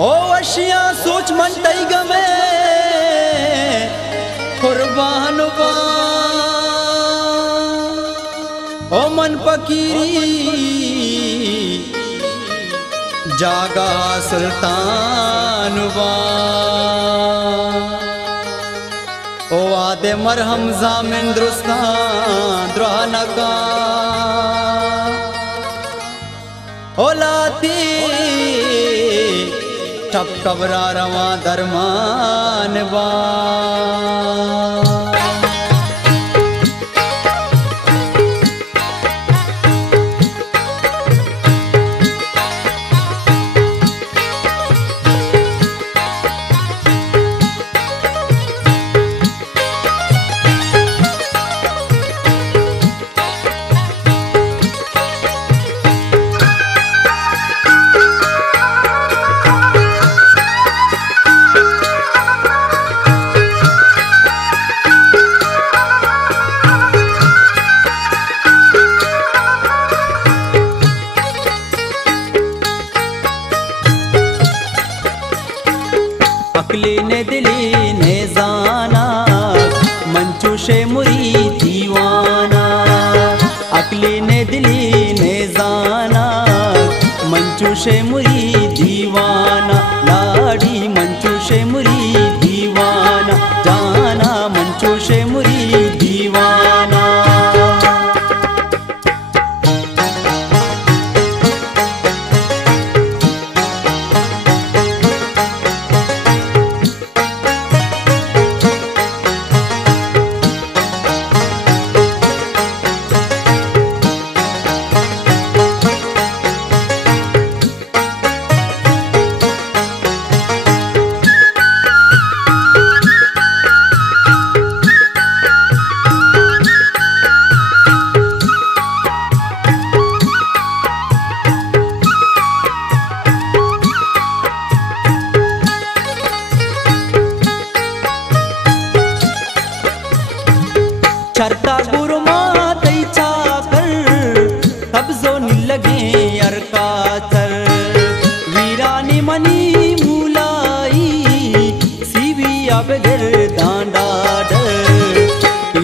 ओ अशिया सोच मन तई गमे कुर्बान बा ओ मन फकीरी जागा सुल्तान बा ओ आदे मरहम जामिन दुरुस्तान द्रोहनका ओ लाती ठप कबरा रवा दरमान बा अकली ने दिली ने जाना मंचूशे मुरी दीवाना अकली ने दिली ने जाना मंचूशे मुरी दीवाना लाड़ी मंचूशे मुरी दीवाना जाना मंचूशे मुरी दीवाना चरता गुरु मातई चाकर कब्जो लगे अरका चर वीरानी मनी मूलाई सीवी अब गिर दांडा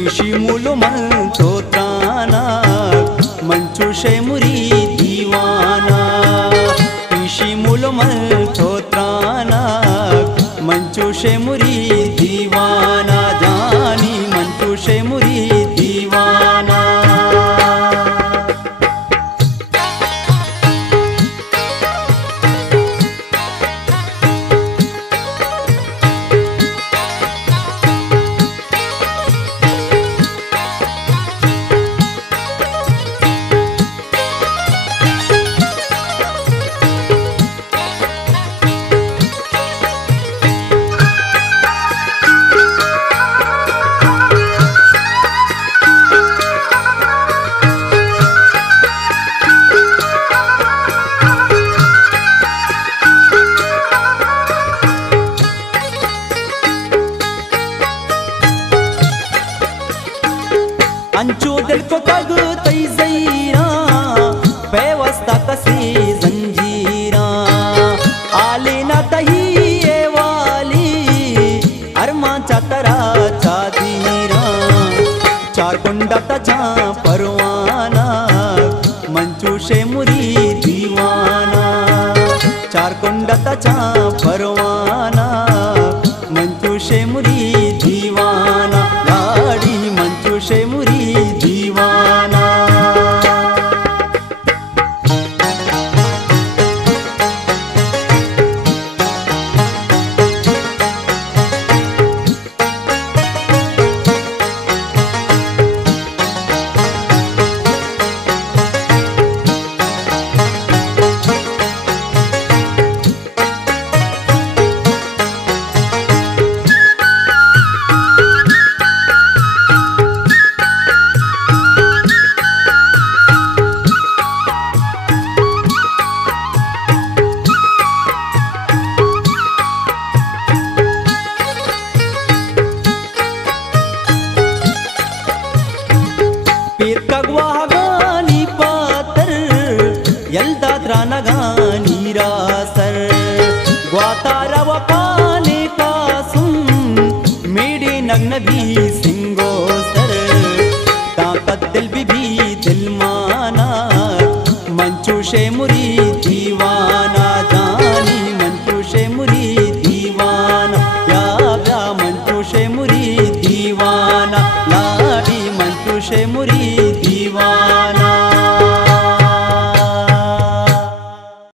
ईशी मूलो मन तो त्राना मंचूशे मुरी दीवाना ईशी मूलो मन तो त्राना मंचूशे मुरी दीवाना जानी मंचूशे मुरी दीवाना अंचो दिल को तग तई जईरा पेवस्ता कसी जंजीरा आले ना तही ए वाली अरमा चतरा चादीरा चार कुंडा तजा परवाना मंचूशे मुरी दीवाना चार कुंडा तजा परवाना मंचूशे मुरी दीवाना लाड़ी मंचूशे मुरी दीवाना शेमुरी दीवाना जानी मंटू शेमुरी दीवाना या मंटू शेमुरी दीवाना लाडी मंटू शेमुरी दीवाना।